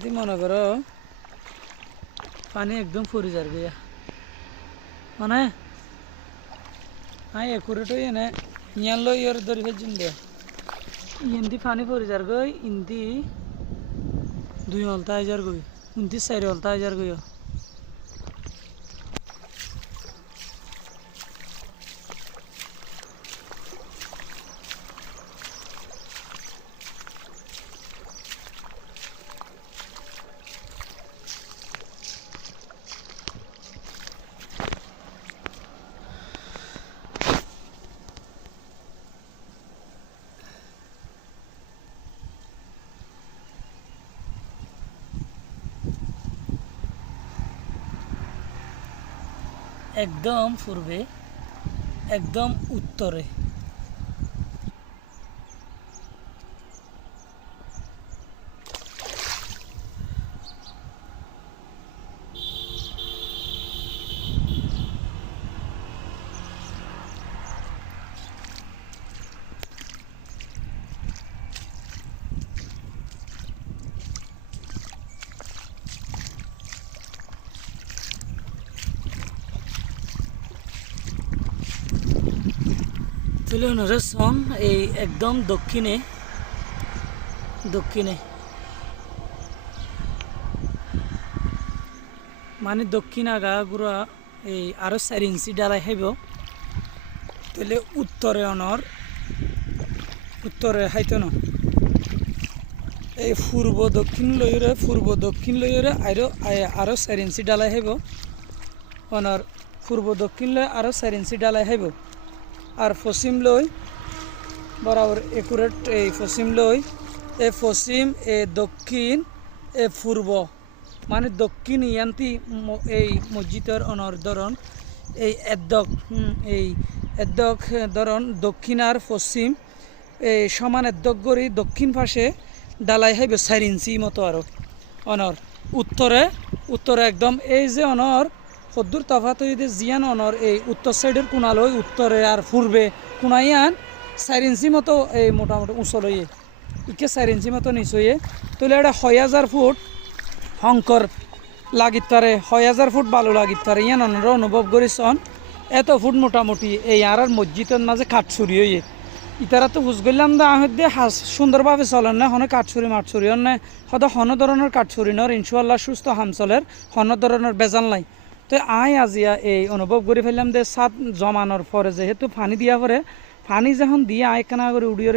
দি মনে করো পানি একদম ফুরি যার গিয়া মানে হ্যাঁ একুরেটো এনে ইয়ান লো ইয়ার ধরি ফেলছেন দে ইন্দি পানি ফুরি যার গই ইন্দি 2 অলতা হাজার গই 29 অলতা হাজার গই একদম পূর্বে একদম উত্তরে তুলে সন এই একদম দক্ষিণে দক্ষিণে মানে দক্ষিণ আগা গুড়া এই আরো 4 ইঞ্চি ডালাই খাইব তাহলে উত্তরে অনর উত্তরে হাইতো না এই পূর্ব দক্ষিণ লইরে আরো 4 ইঞ্চি ডালাই খাইব অনর পূর্ব দক্ষিণ লই আরো 4 ইঞ্চি ডালাই খাইব আর পশ্চিম লই বরাবর একুরেট এই পশ্চিম লই এ পশ্চিম এ দক্ষিণ এ পূর্ব মানে দক্ষিণ ইয়ান্তি এই মসজিদের অনর ধরন এই এদ্দক ধরন দক্ষিণ আর পশ্চিম এই সমান এদ্দক গড়ি দক্ষিণ পাশে ডালাই হাইবে 4 ইঞ্চি মতো আরো অনর উত্তরে একদম এই যে অনর সদ্দুর তফাত হইতে জিয়ান অনর এই উত্তর সাইডের কোনালই উত্তরে আর পূর্বে কোনাইয়ান 4 ইঞ্চি মতো এই মোটামুটি উঁচলইয়ে ইকে 4 ইঞ্চি মতো নিচইয়ে তাহলে এটা 6000 ফুট শঙ্কর লাগিত পারে 6000 ফুট ভালো লাগিত পারে ইয়ান অনর অনুভব করিছন এত ফুট মোটামুটি এই আর মসজিদের মাঝে কাঠছুরি হইয়ে ইতারা তো বুঝ গেলাম দা আহ দিয়ে সুন্দরভাবে চলেন না হনে কাঠছুরি মাঠছুরি না হয়তো হন ধরনের কাঠছুরি নর ইনশাল্লাহ সুস্থ হামচলের হন ধরনের বেজাল নাই তো আজিয়া এই অনুভব করে ফেললাম যে সাত জমানোর পরে যেহেতু পানি দিয়া পরে পানি যখন দিয়ে আয় কানা করে উড়িয়ে